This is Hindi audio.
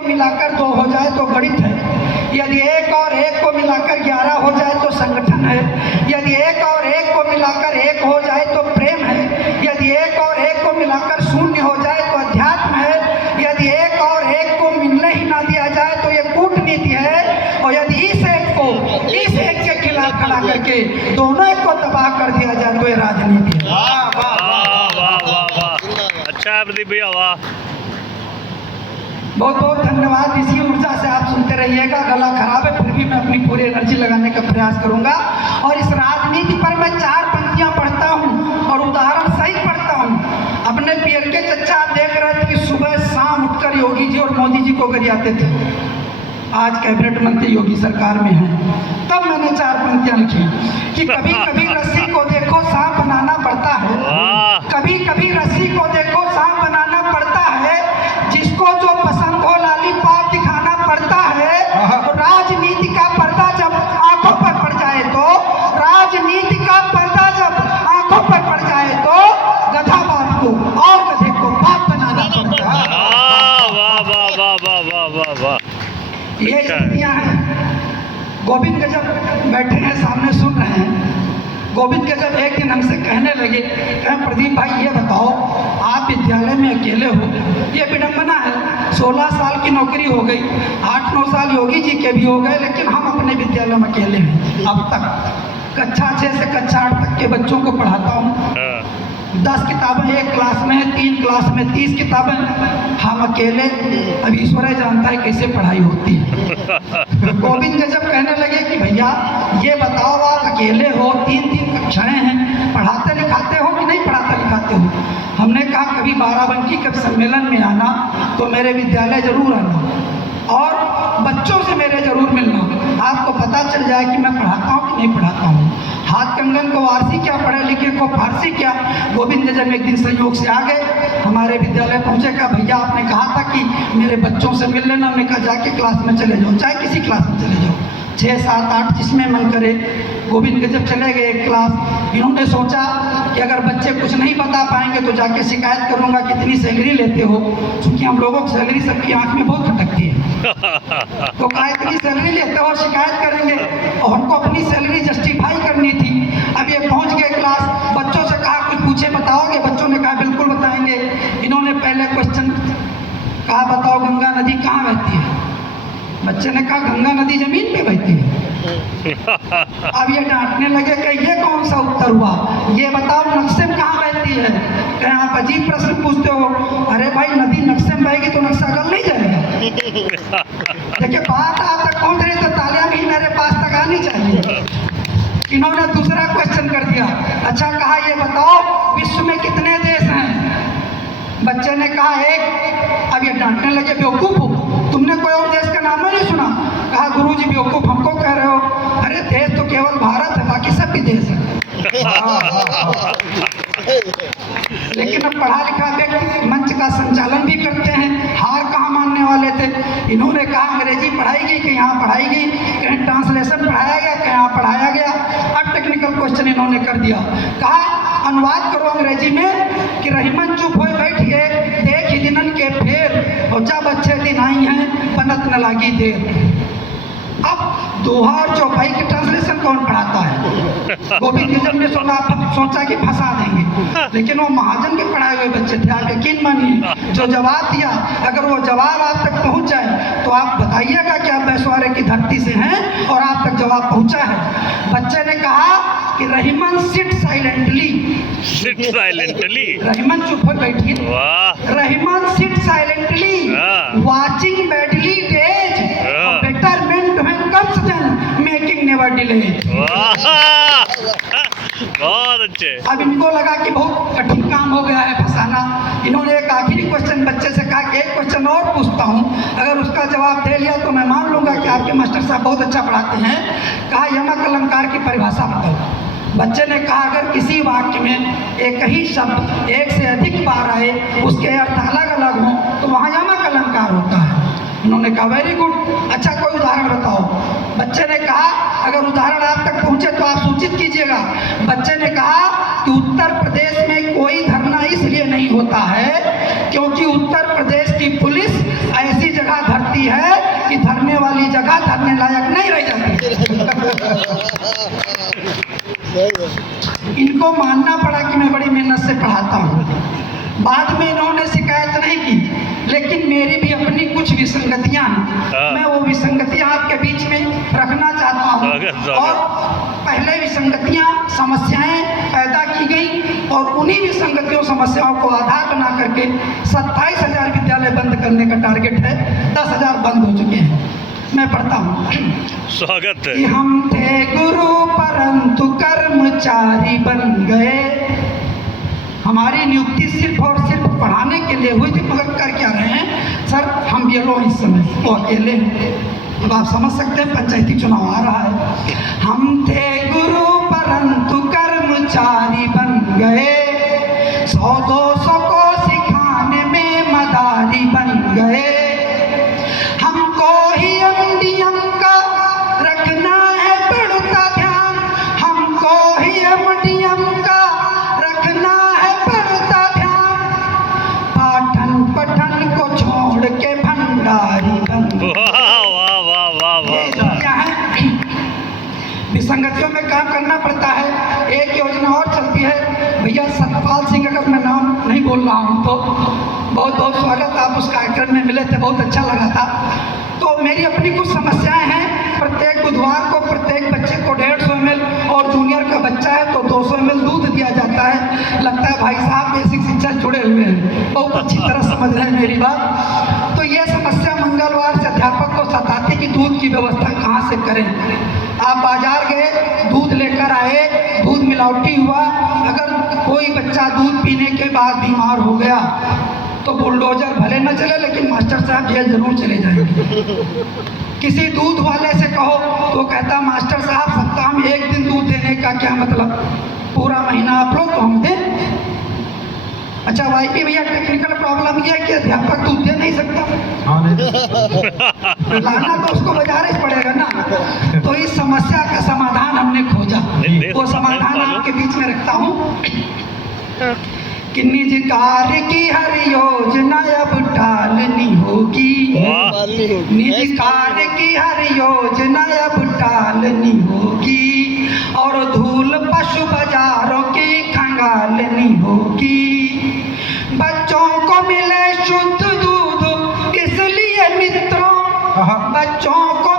मिलाकर 2 हो जाए तो गणित है, यदि 1 और 1 को मिलाकर 11 हो जाए तो संगठन है, यदि 1 और 1 को मिलाकर 1 हो जाए तो प्रेम है, यदि 1 और 1 को मिलाकर 0 हो जाए तो अध्यात्म है, यदि 1 और 1 को मिलने ही ना दिया जाए तो ये कूटनीति है, और यदि इस एक के खिलाफ खड़ा करके दोनों एक को तबाह कर दिया जाए तो ये राजनीति है। वाह वाह वाह वाह, अच्छा है प्रदीप भैया, वाह। बहुत बहुत धन्यवाद। इसी ऊर्जा से आप सुनते रहिएगा। गला खराब है फिर भी मैं अपनी पूरी एनर्जी लगाने का प्रयास करूंगा। और इस राजनीति पर मैं 4 पंक्तियां पढ़ता हूं और उदाहरण सहित पढ़ता हूं। अपने पीयर के चच्चा आप देख रहे थे कि सुबह शाम उठकर योगी जी और मोदी जी को गरियाते थे। आज कैबिनेट मंत्री योगी सरकार में हैं। तब मैंने 4 पंक्तियां लिखी कि कभी कभी रस्सी को देखो सांप बनाना पड़ता है, कभी कभी रस्सी को देखो सांप बनाना पड़ता है, जिसको जो पसंद हो लॉलीपॉप दिखाना पड़ता है। तो राजनीति का पर्दा जब आंखों पर पड़ जाए तो, राजनीति का पर्दा जब आंखों पर पड़ जाए तो गधा बाप को और गधे को बाप बनाना पड़ता है। वाह वाह वाह वाह वाह वाह वाह, ये स्थितियां हैं। गोविंद गजब बैठे हैं सामने सुन रहे हैं। गोविंद गजब एक दिन हमसे कहने लगे, प्रदीप भाई ये बताओ, आप विद्यालय में अकेले हो, ये विडंबना है। 16 साल की नौकरी हो गई, 8-9 साल योगी जी के भी हो गए, लेकिन हम अपने विद्यालय में अकेले हैं। अब तक कक्षा 6 से कक्षा 8 तक के बच्चों को पढ़ाता हूँ। 10 किताबें एक क्लास में है, 3 क्लास में 30 किताबें, हम अकेले। अब ईश्वर जानता है कैसे पढ़ाई होती है। गोविंद गजब कहने लगे कि भैया ये बताओ, आप अकेले हो, 3-3 कक्षाएं हैं, पढ़ाते लिखाते हो कि नहीं पढ़ाते लिखाते हो? हमने कहा कभी बाराबंकी के सम्मेलन में आना तो मेरे विद्यालय जरूर आना और बच्चों से मेरे जरूर मिलना, आपको पता चल जाए कि मैं पढ़ाता हूँ कि नहीं पढ़ाता हूँ। हाथ कंगन को वारसी क्या, पढ़े लिखे को फारसी क्या। गोविंद गजब एक दिन संयोग से आ गए, हमारे विद्यालय पहुँचे। कहा भैया आपने कहा था कि मेरे बच्चों से मिल लेना। हमने कहा जाके क्लास में चले जाओ, चाहे किसी क्लास में चले जाओ, 6, 7, 8 जिसमें मन करे। गोविंद गजब चले गए एक क्लास। इन्होंने सोचा कि अगर बच्चे कुछ नहीं बता पाएंगे तो जाके शिकायत करूंगा कितनी सैलरी लेते हो, क्योंकि हम लोगों की सैलरी सबकी आंख में बहुत खटकती है। तो कहा इतनी सैलरी लेते हो, शिकायत करेंगे, और हमको अपनी सैलरी जस्टिफाई करनी थी। अब ये पहुंच गए क्लास, बच्चों से कहा कुछ पूछे बताओगे? बच्चों ने कहा बिल्कुल बताएंगे। इन्होंने पहले क्वेश्चन कहा बताओ गंगा नदी कहाँ बहती है? बच्चे ने कहा गंगा नदी जमीन पे बहती है। अब ये डांटने लगे कि ये कौन सा उत्तर हुआ, ये बताओ नक्शे में कहाँ बहती है? कहे आप अजीब प्रश्न पूछते हो। अरे भाई नदी नक्शे में बहेगी तो नक्शा गल नहीं जाएगा। देखिए बात आप तक पहुँच रही तो तालियां भी मेरे पास तक आनी चाहिए। इन्होंने दूसरा क्वेश्चन कर दिया। अच्छा कहा ये बताओ विश्व में कितने देश हैं? बच्चे ने कहा 1। अब ये डांटने लगे बेवकूफ हो, तुमने कोई और देश का नाम नहीं सुना? कहा गुरुजी बेवकूफ हमको कह रहे हो। अरे देश तो केवल भारत है, बाकी सब भी देश है। लेकिन अब पढ़ा लिखा व्यक्ति मंच का संचालन भी करते हैं, हार कहाँ मानने वाले थे। इन्होंने कहा अंग्रेजी पढ़ाई गई कि यहाँ पढ़ाई गई, कहीं ट्रांसलेशन पढ़ाया गया कि यहाँ पढ़ाया गया। अब टेक्निकल क्वेश्चन इन्होंने कर दिया। कहा अनुवाद करो अंग्रेजी में कि रहीमन चुप हो बैठिए, देख ही दिनन के फेर, और जब अच्छे दिन आई हैं बनत न लागी देर। अब दोहा और चौपाई की ट्रांसलेशन कौन पढ़ाता है? गोविंद गजब ने सोचा कि फंसा देंगे, लेकिन वो महाजन के पढ़ाए हुए बच्चे थे। आप यकीन मानिए जो जवाब दिया, अगर वो जवाब आप तक पहुंच जाए तो आप बताइएगा कि आप बैसवारे की धरती से हैं और आप तक जवाब पहुंचा है। बच्चे ने कहा कि Rahiman sit silently. Sit silently, Rahiman चुप हो बैठिए। Rahiman sit silently watching badly days, betterment when comes then making never delay. बहुत अच्छे। अब इनको लगा कि बहुत कठिन काम हो गया है फंसाना। इन्होंने एक आखिरी क्वेश्चन बच्चे से कहा कि एक क्वेश्चन और पूछता हूँ, अगर उसका जवाब दे लिया तो मैं मान लूंगा कि आपके मास्टर साहब बहुत अच्छा पढ़ाते हैं। कहा यमक अलंकार की परिभाषा बताओ। बच्चे ने कहा अगर किसी वाक्य में एक ही शब्द एक से अधिक बार आए, उसके अर्थ अलग अलग हों, तो वहाँ यमक अलंकार होता है। उन्होंने कहा वेरी गुड, अच्छा कोई उदाहरण बताओ। बच्चे ने कहा अगर उदाहरण आप तक पहुंचे तो आप सूचित कीजिएगा। बच्चे ने कहा कि उत्तर प्रदेश में कोई धरना इसलिए नहीं होता है क्योंकि उत्तर प्रदेश की पुलिस ऐसी जगह धरती पढ़ाने लायक नहीं रह जाते। इनको मानना पड़ा कि मैं बड़ी मेहनत से पढ़ाता हूँ। बाद में इन्होंने शिकायत नहीं की, लेकिन मेरी भी अपनी कुछ विसंगतियां हैं। मैं वो विसंगतियां आपके बीच में रखना चाहता हूँ। और पहले विसंगतियां, समस्याएं पैदा की गई और उन्हीं विसंगतियों, समस्याओं को आधार बना करके 27,000 विद्यालय बंद करने का टारगेट है। 10,000 बंद हो चुके हैं। मैं पढ़ता हूँ। स्वागत कि हम थे गुरु परंतु कर्मचारी बन गए। हमारी नियुक्ति सिर्फ और सिर्फ पढ़ाने के लिए हुई थी, मगर कर क्या रहे हैं सर? हम ये लोग इस समय वो अकेले हैं। अब आप समझ सकते हैं, पंचायती चुनाव आ रहा है। हम थे गुरु परंतु कर्मचारी बन गए, 100-200 को सिखाने में मदारी बन गए। हमको ही एमडीएम का रखना है बढ़ता ध्यान, हमको ही एमडीएम का रखना है बढ़ता ध्यान। पाठन पठन को छोड़ के भंडारी बन गए। वाह वाह वाह वाह वाह। क्या है, विसंगतियों में काम करना पड़ता है। एक योजना और चलती है भैया, सतपाल सिंह, अगर मैं नाम नहीं बोल रहा हूँ तो बहुत बहुत स्वागत। आप उस कार्यक्रम में मिले थे, बहुत अच्छा लगा था। तो मेरी अपनी कुछ समस्याएं हैं। प्रत्येक बुधवार को प्रत्येक बच्चे को 150 ml और जूनियर का बच्चा है तो 200 ml दूध दिया जाता है। लगता है भाई साहब बेसिक शिक्षा जुड़े हुए हैं, बहुत अच्छी तरह समझ रहे हैं मेरी बात। तो ये समस्या मंगलवार से अध्यापक को सताती कि दूध की व्यवस्था कहाँ से करें। आप बाजार गए, दूध लेकर आए, दूध मिलावटी हुआ। अगर कोई बच्चा दूध पीने के बाद बीमार हो गया तो बुलडोजर भले न चले, लेकिन मास्टर साहब जेल जरूर चले जाएंगे। किसी दूध वाले से कहो तो कहता मास्टर साहब सप्ताह में एक दिन दूध देने का क्या मतलब, पूरा महीना आप लोग तो हम दें। अच्छा भाई भी भैया, टेक्निकल प्रॉब्लम ये है कि अध्यापक दूध दे नहीं सकता, लाना तो उसको बाजार ही पड़ेगा ना। तो इस समस्या का समाधान हमने खोजा, वो समाधान आपके बीच में रखता हूँ कि निजी कार्य की हर योजना अब टालनी होगी, निजी कार्य की हर योजना अब टालनी होगी, और धूल पशु बाजारों की खंगालनी होगी। बच्चों को मिले शुद्ध दूध, इसलिए मित्रों बच्चों को